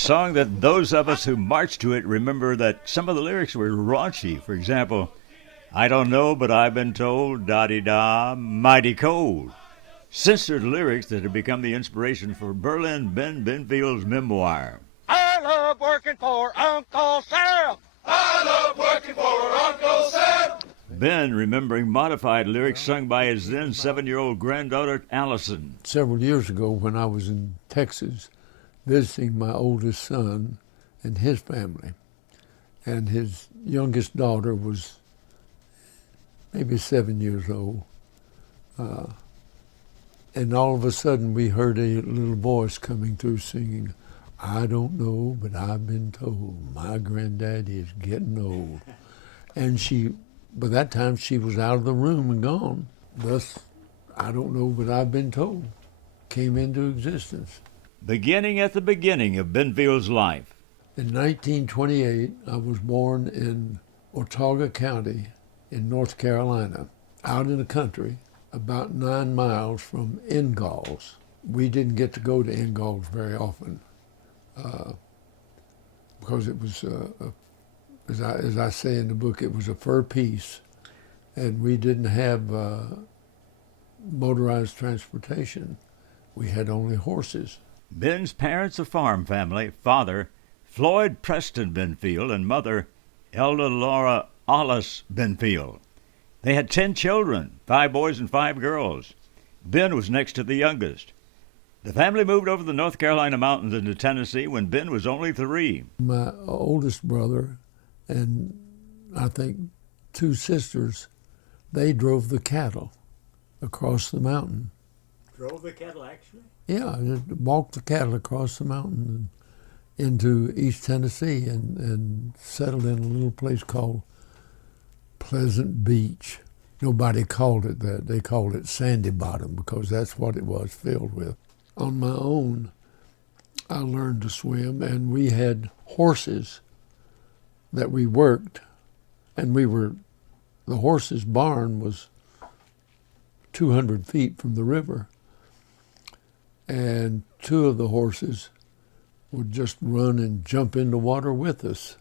song that those of us who marched to it remember that some of the lyrics were raunchy. For example, I don't know, but I've been told, da-di-da, mighty cold. Censored lyrics that have become the inspiration for Berlin Ben Benfield's memoir. I love working for Uncle Sam. I love working for Uncle Sam. Ben remembering modified lyrics sung by his then 7-year-old granddaughter, Allison. Several years ago when I was in Texas visiting my oldest son and his family, and his youngest daughter was maybe 7 years old. And all of a sudden we heard a little voice coming through singing, I don't know, but I've been told my granddaddy is getting old. And by that time she was out of the room and gone. Thus, I don't know, but I've been told came into existence. Beginning at the beginning of Benfield's life. In 1928, I was born in Watauga County in North Carolina, out in the country, about 9 miles from Ingalls. We didn't get to go to Ingalls very often because it was, as I say in the book, it was a fur piece, and we didn't have motorized transportation. We had only horses. Ben's parents, a farm family, father, Floyd Preston Benfield, and mother, Elda Laura Alice Benfield. They had 10 children, 5 boys and 5 girls. Ben was next to the youngest. The family moved over the North Carolina mountains into Tennessee when Ben was only 3. My oldest brother and I think 2 sisters, they drove the cattle across the mountain. Drove the cattle, actually? Yeah, walked the cattle across the mountain and into East Tennessee and settled in a little place called Pleasant Beach. Nobody called it that. They called it Sandy Bottom because that's what it was filled with. On my own, I learned to swim, and we had horses that we worked, and the horses' barn was 200 feet from the river, and 2 of the horses would just run and jump in the water with us.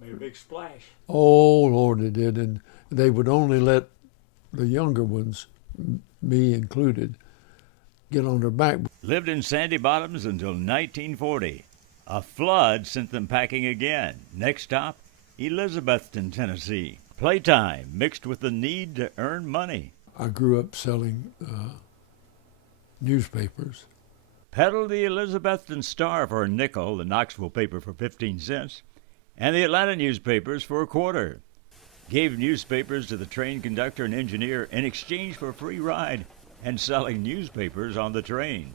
Made a big splash. Oh, Lord, they did. And they would only let the younger ones, me included, get on their back. Lived in Sandy Bottoms until 1940. A flood sent them packing again. Next stop, Elizabethton, Tennessee. Playtime mixed with the need to earn money. I grew up selling newspapers. Peddled the Elizabethton Star for a nickel, the Knoxville paper for 15 cents, and the Atlanta newspapers for a quarter. Gave newspapers to the train conductor and engineer in exchange for a free ride and selling newspapers on the train.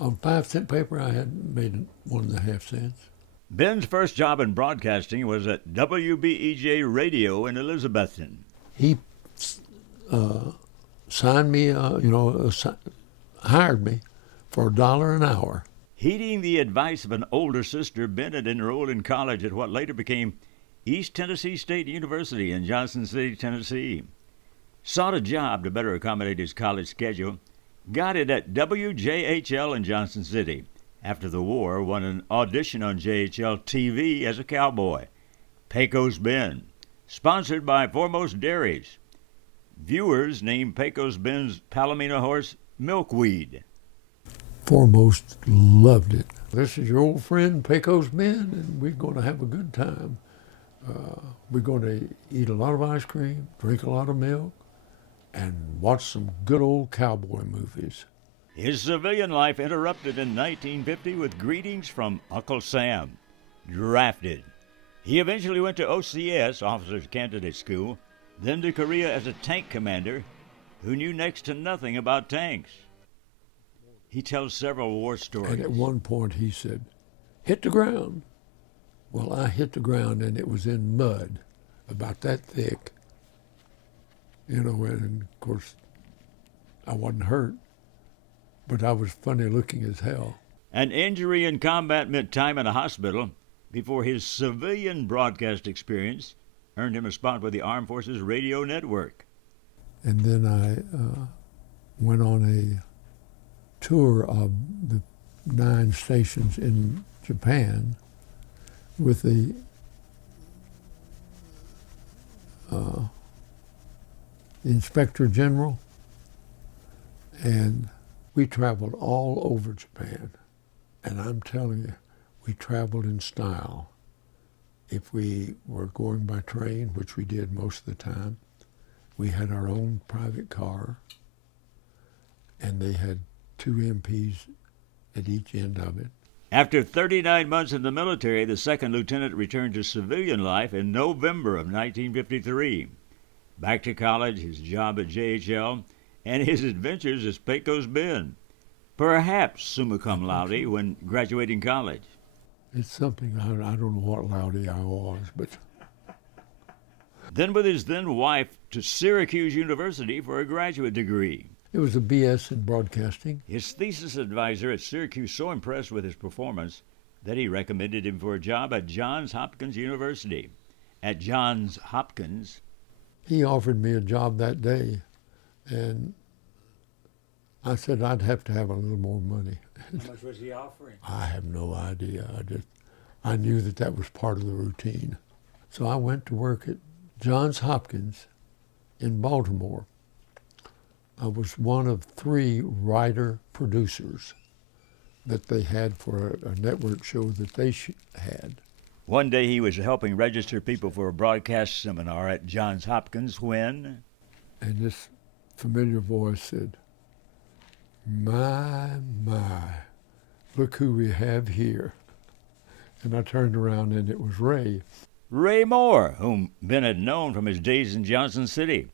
On 5-cent paper, I had made 1.5 cents. Ben's first job in broadcasting was at WBEJ Radio in Elizabethton. He signed me, hired me for $1 an hour. Heeding the advice of an older sister, Ben had enrolled in college at what later became East Tennessee State University in Johnson City, Tennessee. Sought a job to better accommodate his college schedule. Got it at WJHL in Johnson City. After the war, won an audition on JHL TV as a cowboy. Pecos Ben. Sponsored by Foremost Dairies. Viewers named Pecos Ben's Palomino horse Milkweed. Foremost loved it. This is your old friend Pecos Ben, and we're going to have a good time. We're going to eat a lot of ice cream, drink a lot of milk, and watch some good old cowboy movies. His civilian life interrupted in 1950 with greetings from Uncle Sam. Drafted. He eventually went to OCS, Officers Candidate School, then to Korea as a tank commander who knew next to nothing about tanks. He tells several war stories. And at one point he said, hit the ground. Well, I hit the ground and it was in mud, about that thick. And of course, I wasn't hurt, but I was funny looking as hell. An injury in combat meant time in a hospital before his civilian broadcast experience earned him a spot with the Armed Forces Radio Network. And then I went on a tour of the 9 stations in Japan with the Inspector General, and we traveled all over Japan. And I'm telling you, we traveled in style. If we were going by train, which we did most of the time, we had our own private car, and they had 2 MPs at each end of it. After 39 months in the military, the second lieutenant returned to civilian life in November of 1953. Back to college, his job at JHL, and his adventures as Pecos Ben. Perhaps summa cum laude when graduating college. It's something, I don't know what laude I was, but... Then with his then wife to Syracuse University for a graduate degree. It was a BS in broadcasting. His thesis advisor at Syracuse so impressed with his performance that he recommended him for a job at Johns Hopkins University. At Johns Hopkins, He offered me a job that day, and I said I'd have to have a little more money. how much was he offering? I have no idea. I knew that was part of the routine. So I went to work at Johns Hopkins in Baltimore. I was one of 3 writer-producers that they had for a network show that they had. One day he was helping register people for a broadcast seminar at Johns Hopkins when... And this familiar voice said, my, look who we have here. And I turned around and it was Ray. Ray Moore, whom Ben had known from his days in Johnson City.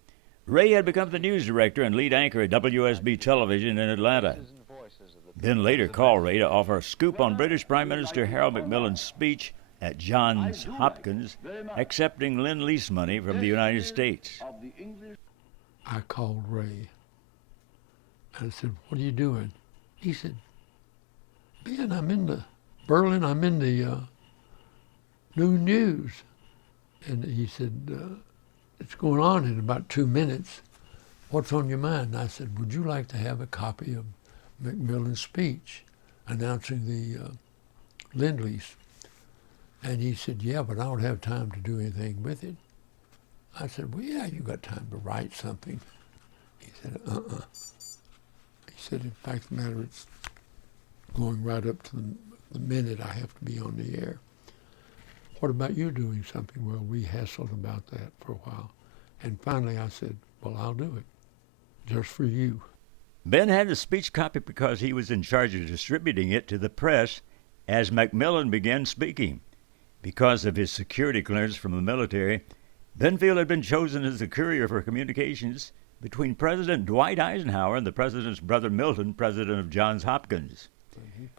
Ray had become the news director and lead anchor at WSB Television in Atlanta. Ben later called Ray to offer a scoop on British Prime Minister Harold Macmillan's speech at Johns Hopkins, accepting Lend-Lease money from the United States. I called Ray. I said, what are you doing? He said, Ben, I'm in the Berlin, I'm in the new news. And he said, it's going on in about 2 minutes. What's on your mind? I said, would you like to have a copy of Macmillan's speech announcing the Lend-Lease? And he said, yeah, but I don't have time to do anything with it. I said, well, yeah, you got time to write something. He said, He said, in fact, the matter, it's going right up to the minute I have to be on the air. What about you doing something? Well, we hassled about that for a while. And finally I said, well, I'll do it, just for you. Ben had the speech copy because he was in charge of distributing it to the press as Macmillan began speaking. Because of his security clearance from the military, Benfield had been chosen as the courier for communications between President Dwight Eisenhower and the president's brother Milton, president of Johns Hopkins.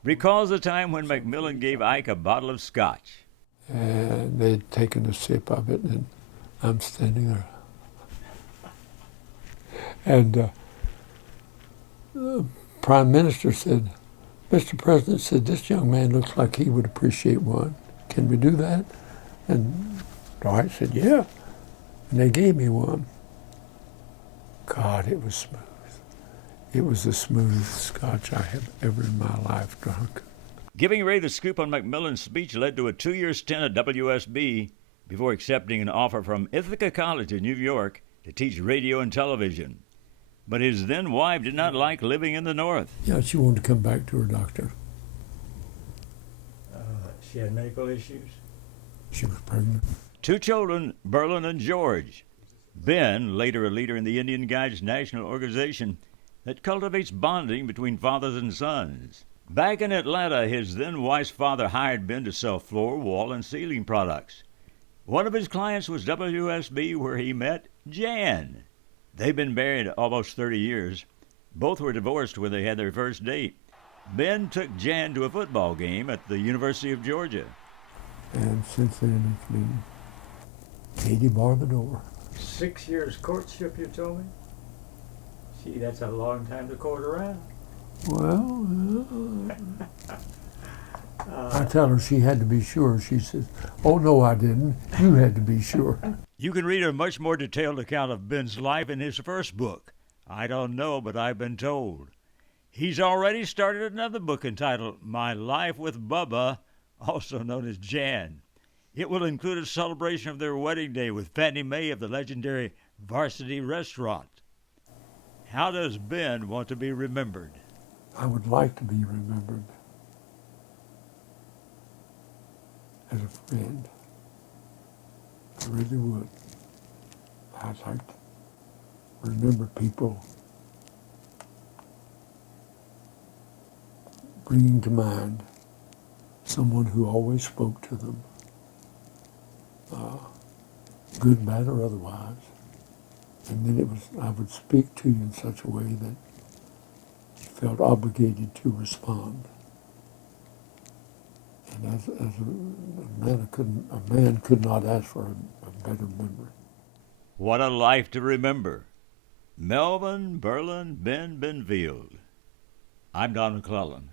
Recalls the time when Macmillan gave Ike a bottle of scotch. And they'd taken a sip of it, and I'm standing there. And the Prime Minister said, Mr. President said, this young man looks like he would appreciate one. Can we do that? And Dwight said, yeah. And they gave me one. God, it was smooth. It was the smoothest scotch I have ever in my life drunk. Giving Ray the scoop on Macmillan's speech led to a 2-year stint at WSB before accepting an offer from Ithaca College in New York to teach radio and television. But his then wife did not like living in the North. Yeah, she wanted to come back to her doctor. She had medical issues? She was pregnant. 2 children, Berlin and George. Ben, later a leader in the Indian Guides National Organization that cultivates bonding between fathers and sons. Back in Atlanta, his then wife's father hired Ben to sell floor, wall, and ceiling products. One of his clients was WSB, where he met Jan. They've been married almost 30 years. Both were divorced when they had their first date. Ben took Jan to a football game at the University of Georgia. And since then, it's been Katie bar the door. 6 years courtship, you told me? Gee, that's a long time to court around. Well, I tell her she had to be sure. She says, oh, no, I didn't. You had to be sure. You can read a much more detailed account of Ben's life in his first book, I Don't Know, But I've Been Told. He's already started another book entitled My Life with Bubba, also known as Jan. It will include a celebration of their wedding day with Fannie Mae of the legendary Varsity Restaurant. How does Ben want to be remembered? I would like to be remembered as a friend. I really would. I'd like to remember people bringing to mind someone who always spoke to them, good, bad, or otherwise. And then I would speak to you in such a way that you felt obligated to respond. And as a man could not ask for a better memory. What a life to remember. Melvin Berlin Ben Benfield. I'm Don McClellan.